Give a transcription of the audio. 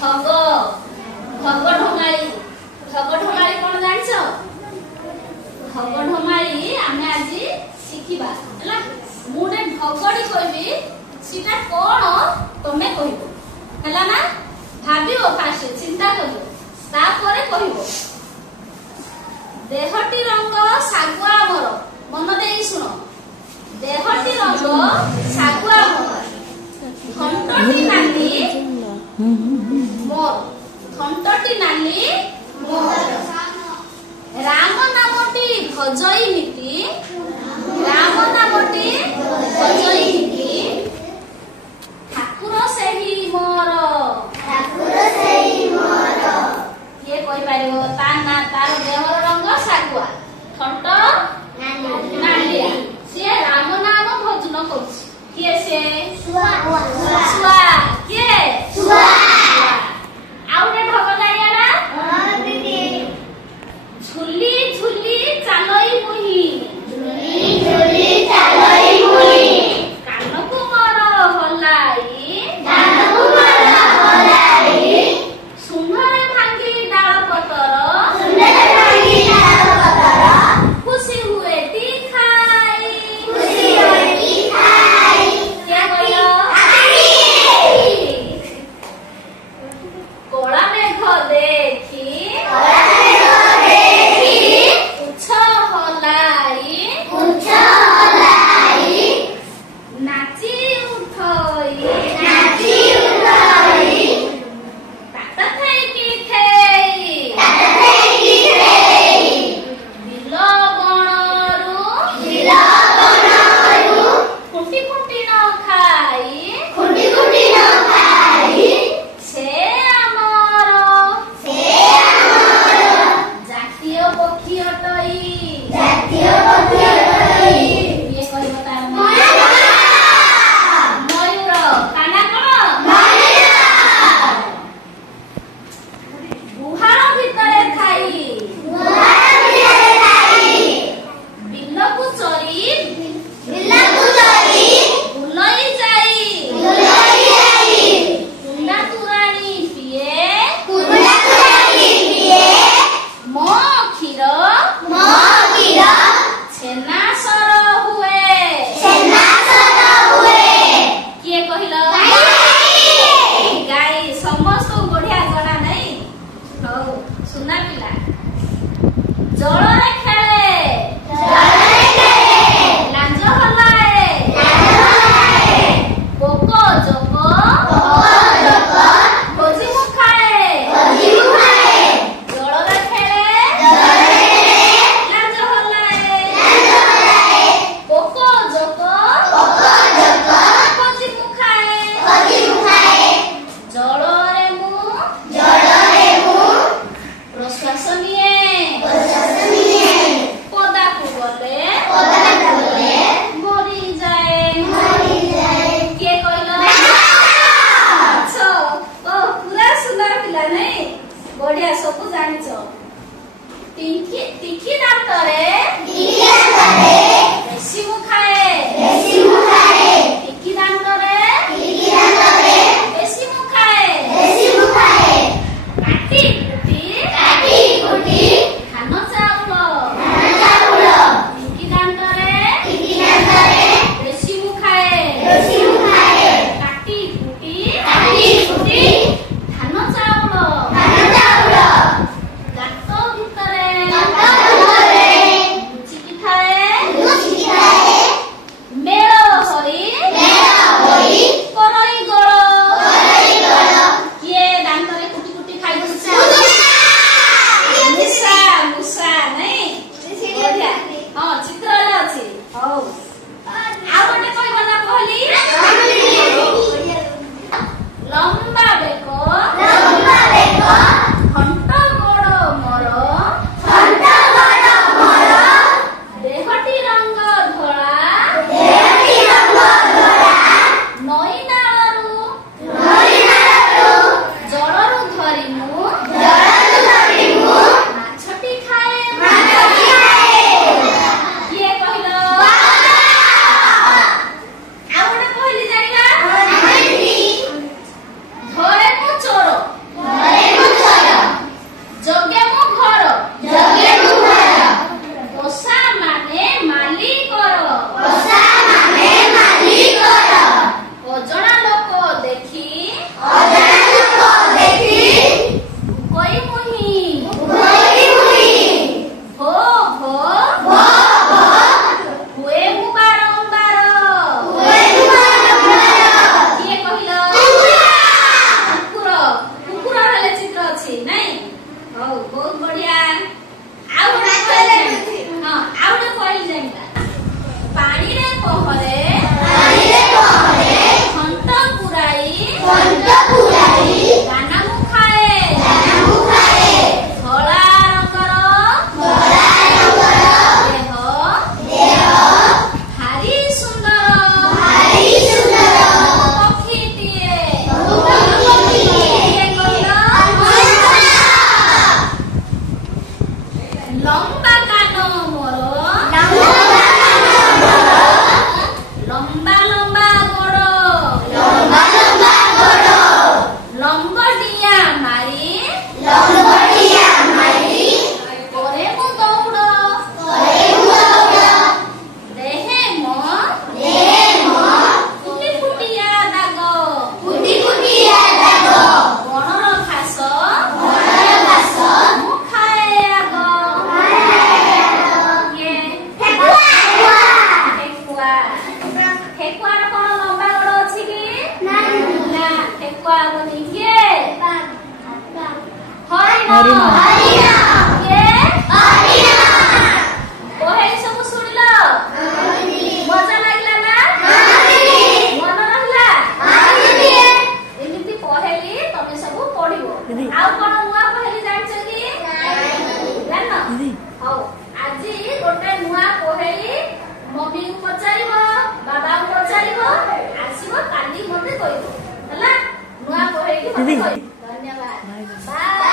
ढग ढग ढमाली कौन जानिछ ढग ढमाली आमे आज शिखिबा हला मुडे ढगडी कहबी सीटा कोन तमे कहिबो हला ना भाबियो फास्ट चिंता करियो तापरे कहिबो देहटी रंग सागुआ मोर मन देई सुनो देहटी रंग सागुआ मोर घंटटी नाली मोर घंटटी नाली मोर राम नामटी भजई नीति राम नामटी भजई नीति ठाकुर सेही मोर किए कहि पारिबो ता ना तार देहर रंग सागुआ घंट नालिया से राम नाम भजन करछि किए से सुआ किए सुआ आउटे ढग गाड़िया ना झुली झुली चालई मुही कानकु मोर हलाई सुन्नरे भांगी डाल पतर खुशी हुए ती खाई क्या बोलो कोला मेघ देखी उच्छ हलाई नाची उठई तात थैकी थेई बिल बणरू खुंटी खुंटी न खाई से आमर जातीय पक्षी अटई ये कहिबो तार मयूर काना कोन गुहार भितरे थाई बिलकु चरी बुलई जाई लंबा लंबा गोड़ लंगटिया मारी करे मु दौड़ देहे मो फुटी फुटिया दाग बणर घास मु खाए आग ये ठेकुआ ठेकुआर कौन लंबा गोड़ अछि कि ना ठेकुआ बनी के हरिण के कोहे सब सुनिल मजा लागला ना मन रहला एमिति पहेली तमे सब पढिबो आ कोन नुआ पहेली जानिछ कि जान हौ आजी गोटे नुआ पहेली मम्मी को पचारिबो बाबा को पचारिबो आसीबो काली मते कहिबो हला नुआ पहेली मते कहि धन्यवाद बाय